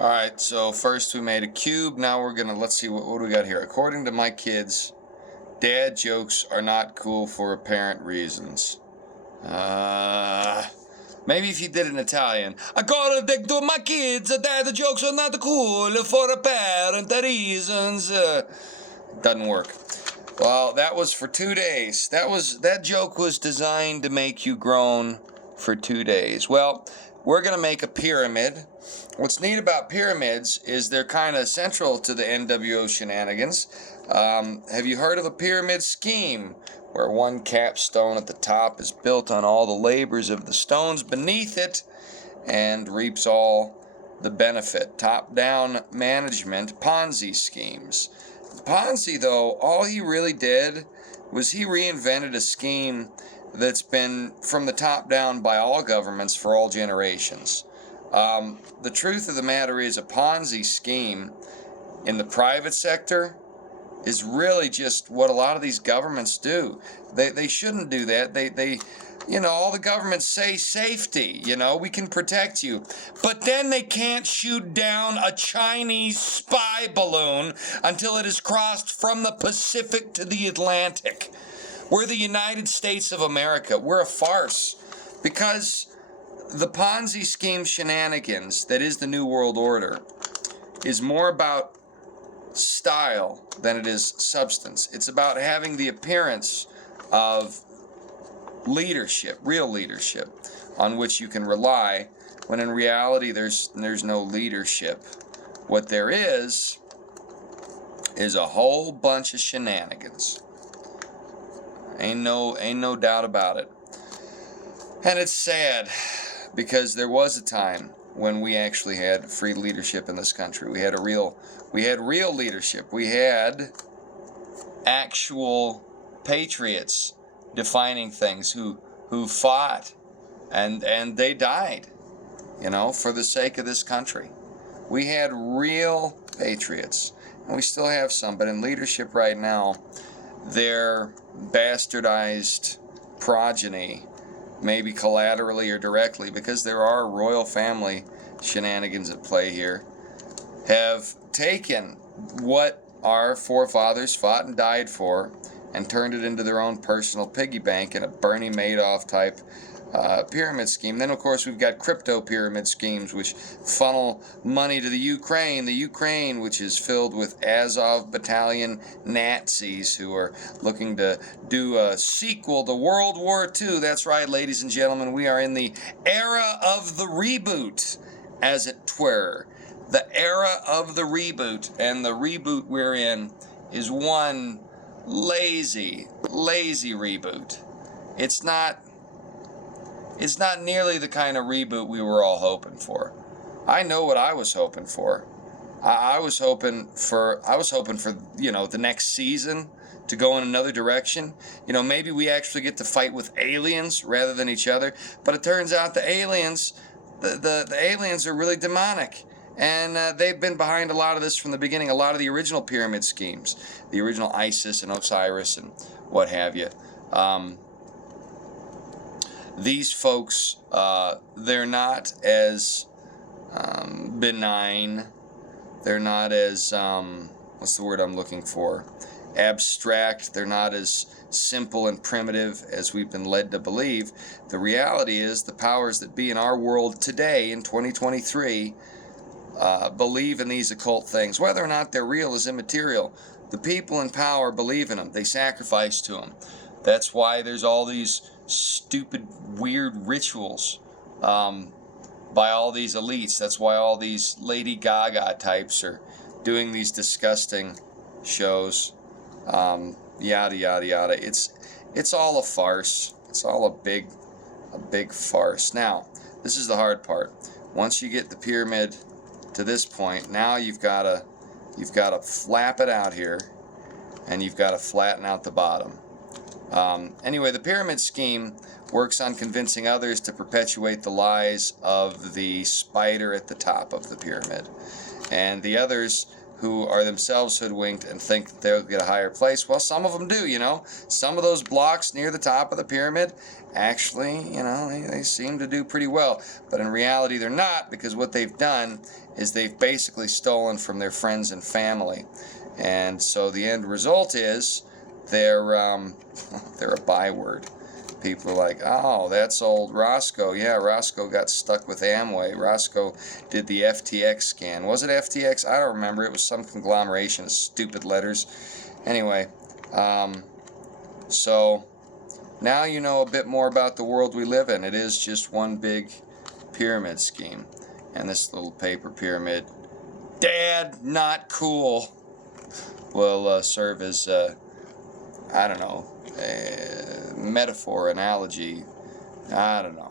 Alright, so first we made a cube. Now we're gonna, let's see, what do we got here? According to my kids, dad jokes are not cool for apparent reasons. Maybe if you did it in Italian. According to my kids, dad jokes are not cool for apparent reasons. Doesn't work. Well, that was for 2 days. That joke was designed to make you groan for 2 days. Well, we're going to make a pyramid. What's neat about pyramids is they're kind of central to the NWO shenanigans. Have you heard of a pyramid scheme, where one capstone at the top is built on all the labors of the stones beneath it and reaps all the benefit? Top-down management Ponzi schemes. Ponzi, though, all he really did was he reinvented a scheme that's been from the top down by all governments for all generations. The truth of the matter is, a Ponzi scheme in the private sector is really just what a lot of these governments do. They shouldn't do that. They all the governments say safety, we can protect you. But then they can't shoot down a Chinese spy balloon until it has crossed from the Pacific to the Atlantic. We're the United States of America. We're a farce. Because the Ponzi scheme shenanigans that is the New World Order is more about style than it is substance. It's about having the appearance of leadership, real leadership, on which you can rely, when in reality there's no leadership. What there is a whole bunch of shenanigans. Ain't no doubt about it. And it's sad, because there was a time when we actually had free leadership in this country. We had real leadership. We had actual patriots defining things who fought and they died, for the sake of this country. We had real patriots, and we still have some, but in leadership right now, their bastardized progeny, maybe collaterally or directly, because there are royal family shenanigans at play here, have taken what our forefathers fought and died for and turned it into their own personal piggy bank in a Bernie Madoff type pyramid scheme. Then, of course, we've got crypto pyramid schemes which funnel money to the Ukraine, which is filled with Azov battalion Nazis who are looking to do a sequel to World War II. That's right, ladies and gentlemen, we are in the era of the reboot, as it were. The era of the reboot, and the reboot we're in is one lazy reboot. It's not nearly the kind of reboot we were all hoping for. I know what I was hoping for. I was hoping for the next season to go in another direction. Maybe we actually get to fight with aliens rather than each other. But it turns out the aliens are really demonic. And they've been behind a lot of this from the beginning, a lot of the original pyramid schemes, the original Isis and Osiris and what have you. These folks, they're not as benign. They're not as, what's the word I'm looking for? Abstract. They're not as simple and primitive as we've been led to believe. The reality is the powers that be in our world today in 2023 believe in these occult things. Whether or not they're real is immaterial. The people in power believe in them. They sacrifice to them. That's why there's all these stupid, weird rituals by all these elites. That's why all these Lady Gaga types are doing these disgusting shows. Yada yada yada. It's all a farce. It's all a big farce. Now, this is the hard part. Once you get the pyramid to this point, now you've got to flap it out here, and you've got to flatten out the bottom. Anyway, the pyramid scheme works on convincing others to perpetuate the lies of the spider at the top of the pyramid. And the others who are themselves hoodwinked and think that they'll get a higher place. Well, some of them do, you know. Some of those blocks near the top of the pyramid, actually, you know, they seem to do pretty well. But in reality, they're not, because what they've done is they've basically stolen from their friends and family. And so the end result is they're a byword. People are like, oh, that's old Roscoe. Yeah, Roscoe got stuck with Amway. Roscoe did the FTX scan. Was it FTX? I don't remember. It was some conglomeration of stupid letters. Anyway, so now you know a bit more about the world we live in. It is just one big pyramid scheme. And this little paper pyramid, Dad, not cool, will serve as, I don't know, a metaphor, analogy, I don't know.